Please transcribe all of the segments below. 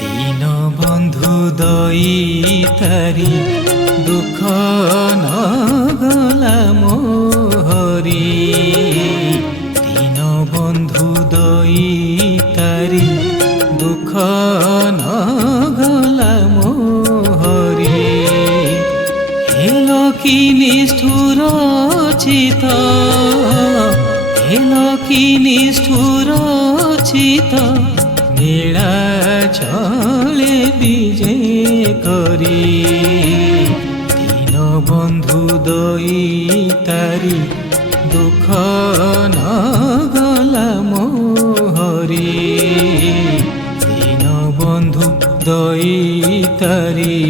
দীনবন্ধু দইতারি দুঃখ নগলা মোহরি। দীনবন্ধু দইতারি দুঃখ নগলা মোহরি। হেল কি নিষ্ঠুর চিত, হেল কি নিষ্ঠুর চিত, নীলা চলে বিজে করি। দীনবন্ধু দইতারি দুঃখ নগলা মোহরি। দীনবন্ধু দইতারি।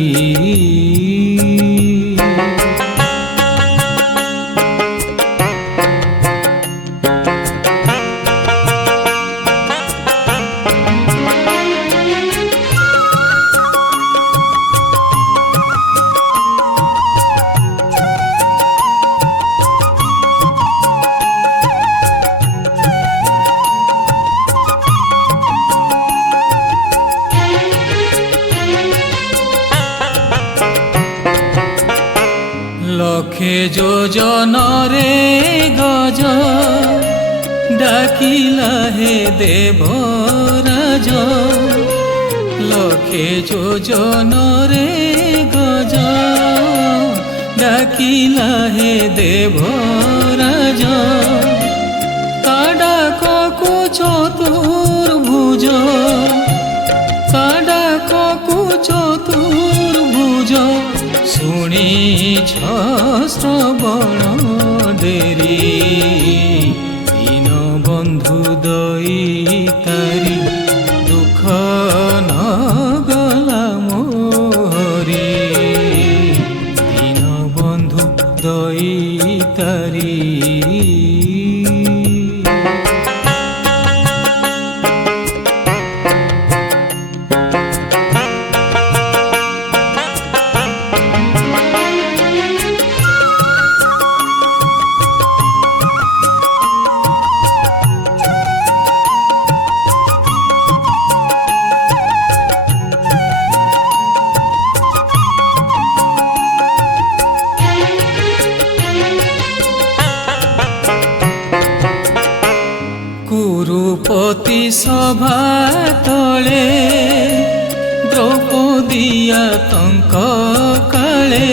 লক্ষে যোজনরে গজ ডাকিলা হে দেবরাজ। লক্ষে যোজনরে গজ ডাকিলা হে দেবরাজ। তা ডাকু চতুর্ভুজ, তা ডাকু চতুর্ভুজ, শুনিছ শ্রবণ দেরি। দীনবন্ধু দইতারি দুঃখ নগলা মোহরি। দীনবন্ধু দইতারি। কুরুপতি সভা তলে দ্রৌপদী আতঙ্ক কালে।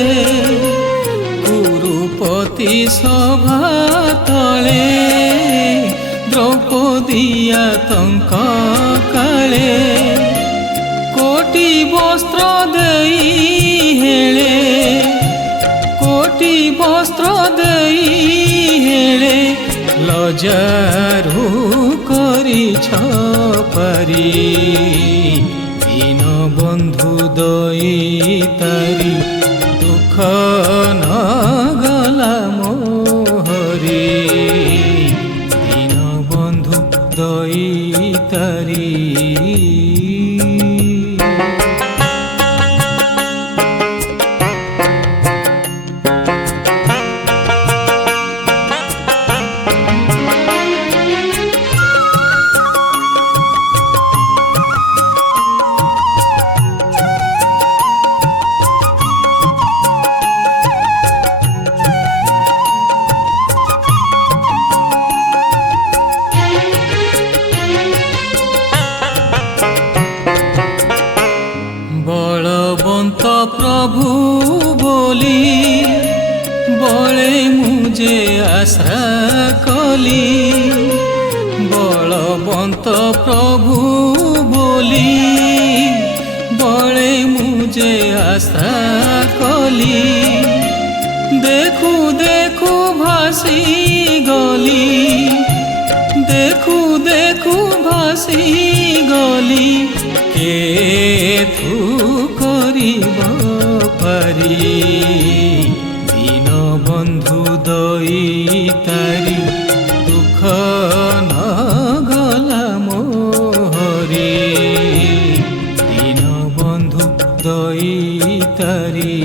কুরুপতি সভা তলে দ্রৌপদী আতঙ্ক কালে। কোটি বস্ত্র দেই হেলে, কোটি বস্ত্র দেই হেলে, লজারু করিছ পারি। দীনবন্ধু দইতারি দুঃখ নগলা মোহরি। দীনবন্ধু দইতারি। বলবন্ত প্রভু বলি বলে মুঝে আশা কলি। বলবন্ত প্রভু বলি বলে মুঝে আশা কলি। দেখু দেখু ভাসি গলি, দেখু দেখু ভাসি গলি। কেথু করিব পারি। দীনবন্ধু দইতারি দুঃখ নগলা মোহরি। দীনবন্ধু দইতারি।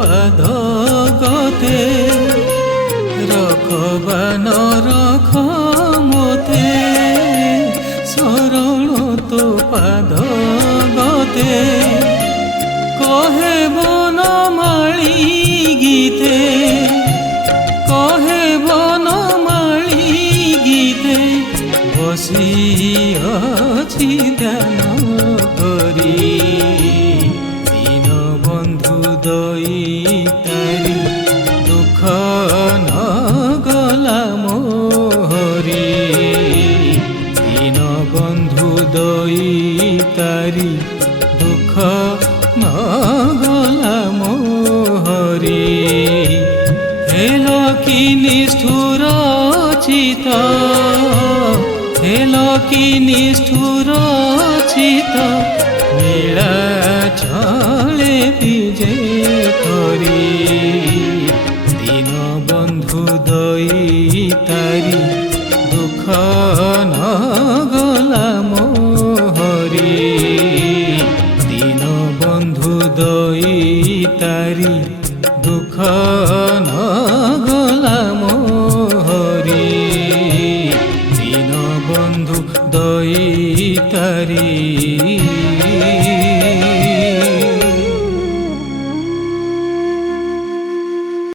পাদ গতে রখবা ন রখ মতে শরণ তো পাদ গতে কহে বনমালী গীতে কহে বনমালী গীতে বসি অছি ধ্যান করি দীন বন্ধু দইতারি দুঃখ ন গলা মোহরি দীন বন্ধু দইতারি দুঃখ ন গলা মোহরি হেল কি নিষ্ঠুর চিত হেল কি নিষ্ঠুর চিত নীলা চলে বিজে করি দীন বন্ধু দইতারি দুঃখ ন গলা মোহরি দীন বন্ধু দইতারি দুঃখ ন গলা মোহরি দীন বন্ধু দইতারি